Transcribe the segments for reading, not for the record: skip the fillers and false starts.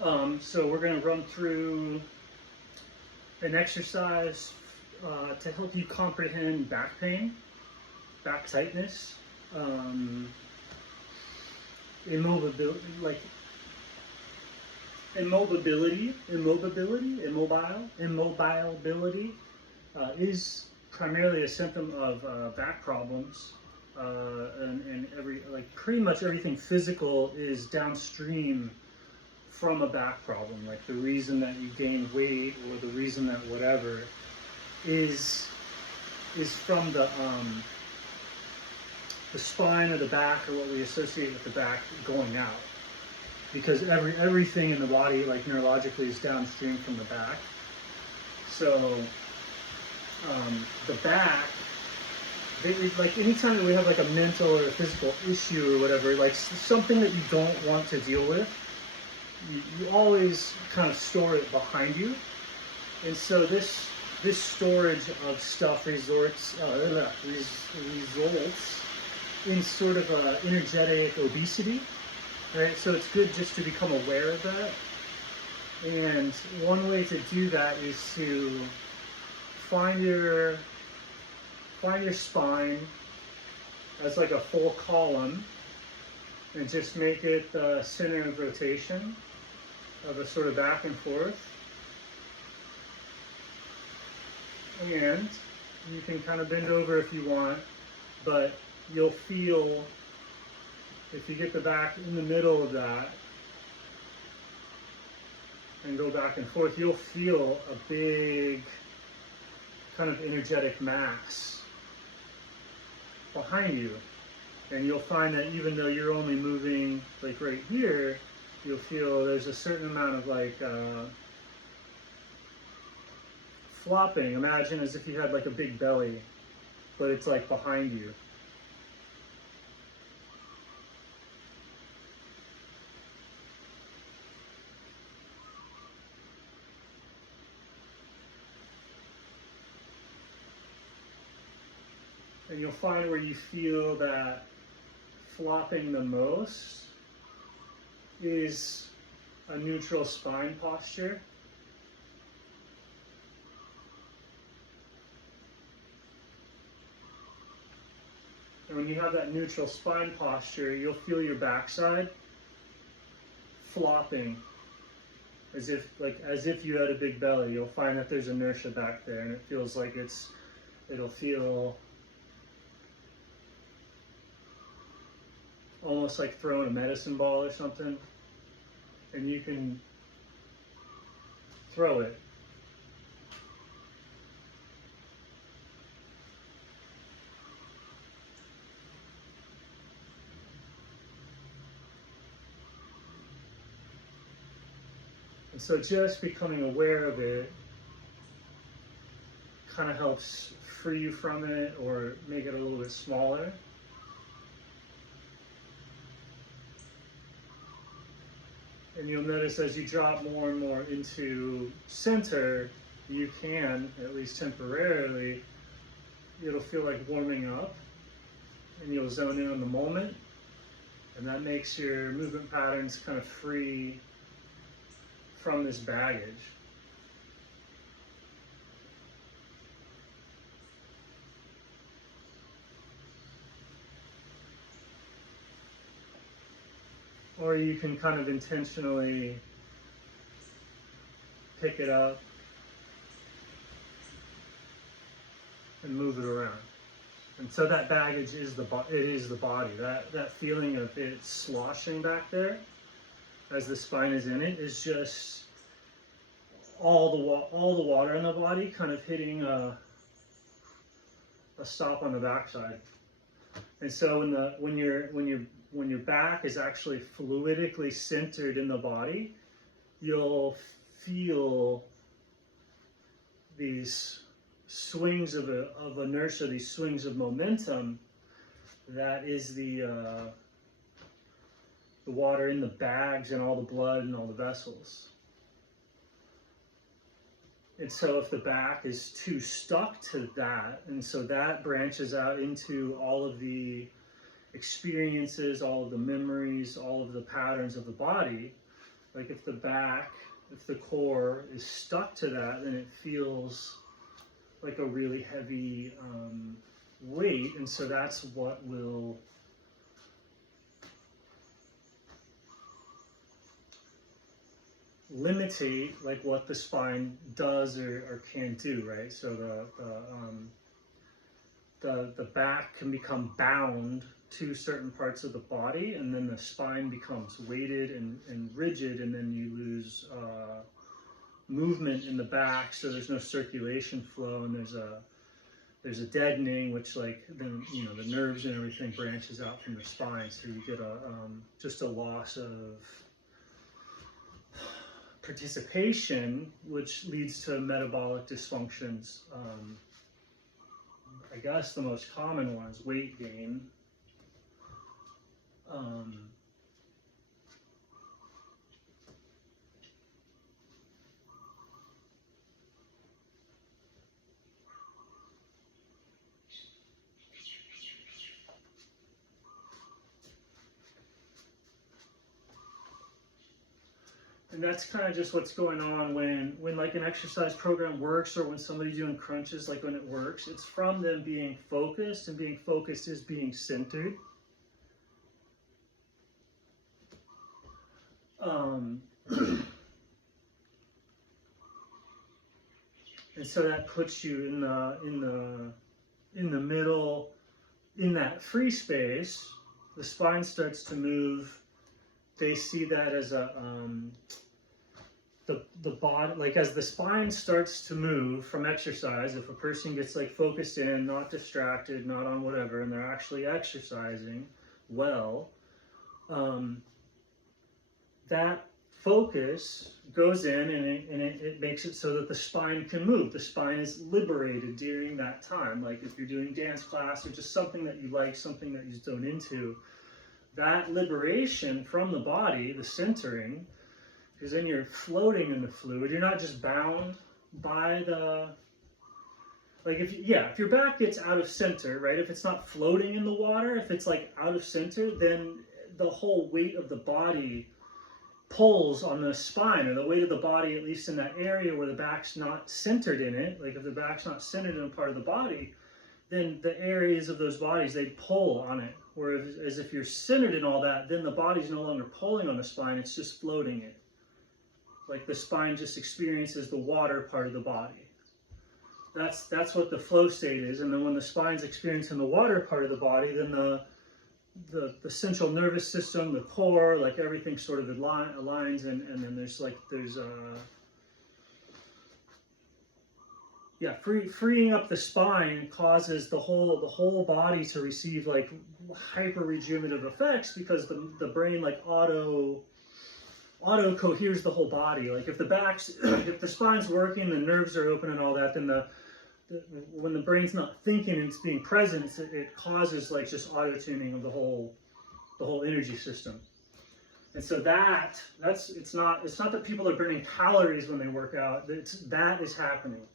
So we're going to run through an exercise to help you comprehend back pain, back tightness, um, immobility, like immobility is primarily a symptom of back problems, and pretty much everything physical is downstream from a back problem. Like the reason that you gain weight or the reason that whatever is from the spine or the back, or what we associate with the back, going out. Because everything in the body, like neurologically, is downstream from the back. So the back, like anytime that we have like a mental or a physical issue or whatever, like something that you don't want to deal with, you always kind of store it behind you. And so this storage of stuff results in sort of a energetic obesity, right? So it's good just to become aware of that. And one way to do that is to find your spine as like a full column, and just make it the center of rotation of a sort of back and forth. And you can kind of bend over if you want, but you'll feel, if you get the back in the middle of that and go back and forth, you'll feel a big kind of energetic mass behind you. And you'll find that even though you're only moving like right here, you'll feel there's a certain amount of like flopping. Imagine as if you had like a big belly, but it's like behind you. And you'll find where you feel that flopping the most is a neutral spine posture. And when you have that neutral spine posture, you'll feel your backside flopping as if you had a big belly. You'll find that there's inertia back there, and it feels like it'll feel almost like throwing a medicine ball or something, and you can throw it. And so just becoming aware of it kind of helps free you from it or make it a little bit smaller. And you'll notice as you drop more and more into center, you can, at least temporarily, it'll feel like warming up, and you'll zone in on the moment, and that makes your movement patterns kind of free from this baggage. Or you can kind of intentionally pick it up and move it around. And so that baggage is the body. That feeling of it sloshing back there as the spine is in it is just all the water in the body kind of hitting a stop on the backside. And so when your back is actually fluidically centered in the body, you'll feel these swings of inertia, these swings of momentum. That is the water in the bags and all the blood and all the vessels. And so if the back is too stuck to that, and so that branches out into all of the experiences, all of the memories, all of the patterns of the body, Like if the core is stuck to that, then it feels like a really heavy weight, and so that's what will limitate like what the spine does or can do, right? So the back can become bound to certain parts of the body, and then the spine becomes weighted and rigid, and then you lose movement in the back, so there's no circulation flow, and there's a deadening, which like then the nerves and everything branches out from the spine, so you get just a loss of participation, which leads to metabolic dysfunctions. I guess the most common ones, weight gain. And that's kind of just what's going on when like an exercise program works, or when somebody's doing crunches, like when it works, it's from them being focused, and being focused is being centered. And so that puts you in the middle, in that free space. The spine starts to move. They see that as the body, like as the spine starts to move from exercise, if a person gets like focused in, not distracted, not on whatever, and they're actually exercising well, that focus goes in, and it makes it so that the spine can move. The spine is liberated during that time. Like if you're doing dance class or just something that you like, something that you zone into, that liberation from the body, the centering, because then you're floating in the fluid. You're not just bound by the, like if your back gets out of center, right? If it's not floating in the water, if it's like out of center, then the whole weight of the body pulls on the spine, or the weight of the body, at least in that area where the back's not centered in it. Like if the back's not centered in a part of the body, then the areas of those bodies, they pull on it. Whereas if you're centered in all that, then the body's no longer pulling on the spine, it's just floating it. Like the spine just experiences the water part of the body. That's what the flow state is. And then when the spine's experiencing the water part of the body, then the central nervous system, the core, like everything sort of aligns, and then there's freeing up the spine causes the whole body to receive like hyper rejuvenative effects, because the brain like auto coheres the whole body. Like if the spine's working, the nerves are open and all that, then when the brain's not thinking and it's being present, it causes like just auto tuning of the whole energy system. And so it's not that people are burning calories when they work out. That is happening.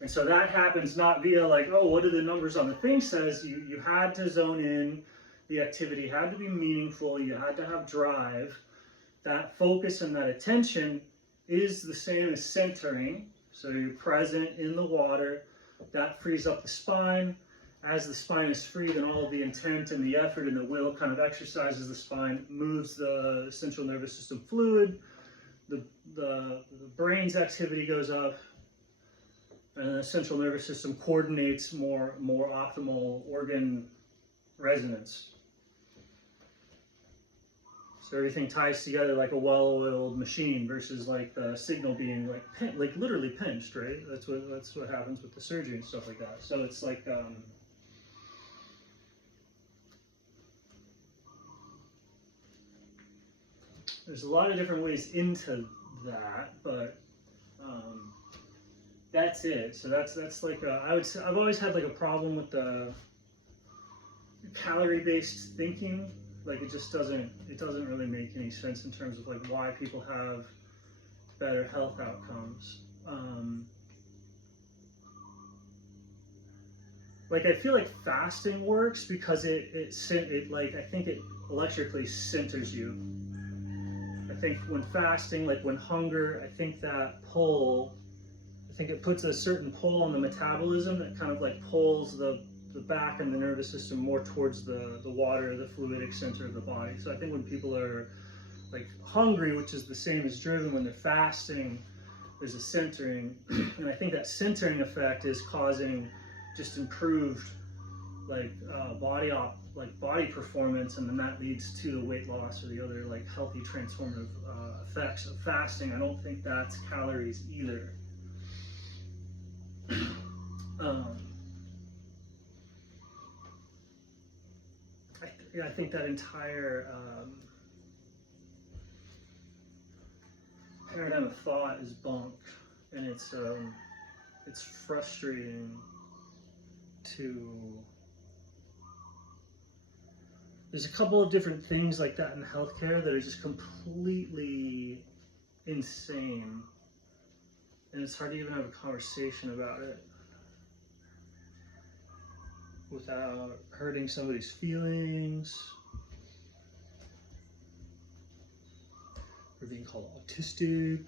And so that happens not via like, oh, what do the numbers on the thing says? You had to zone in, the activity had to be meaningful, you had to have drive. That focus and that attention is the same as centering. So you're present in the water. That frees up the spine. As the spine is free, then all of the intent and the effort and the will kind of exercises the spine, moves the central nervous system fluid, the brain's activity goes up, and the central nervous system coordinates more optimal organ resonance. So everything ties together like a well-oiled machine, versus like the signal being like literally pinched, right? That's what happens with the surgery and stuff like that. So it's like there's a lot of different ways into that, but that's it. So that's like I would say I've always had like a problem with the calorie-based thinking. Like it doesn't really make any sense in terms of like why people have better health outcomes. Like I feel like fasting works because it like I think it electrically centers you. I I think when fasting, like when hunger, I think it puts a certain pull on the metabolism that kind of like pulls the back and the nervous system more towards the water, the fluidic center of the body. So I think when people are like hungry, which is the same as driven, when they're fasting, there's a centering. And I think that centering effect is causing just improved like body performance, and then that leads to the weight loss or the other like healthy transformative effects of fasting. I don't think that's calories either. I think that entire paradigm of thought is bunk, and it's frustrating to. There's a couple of different things like that in healthcare that are just completely insane, and it's hard to even have a conversation about it without hurting somebody's feelings or being called autistic.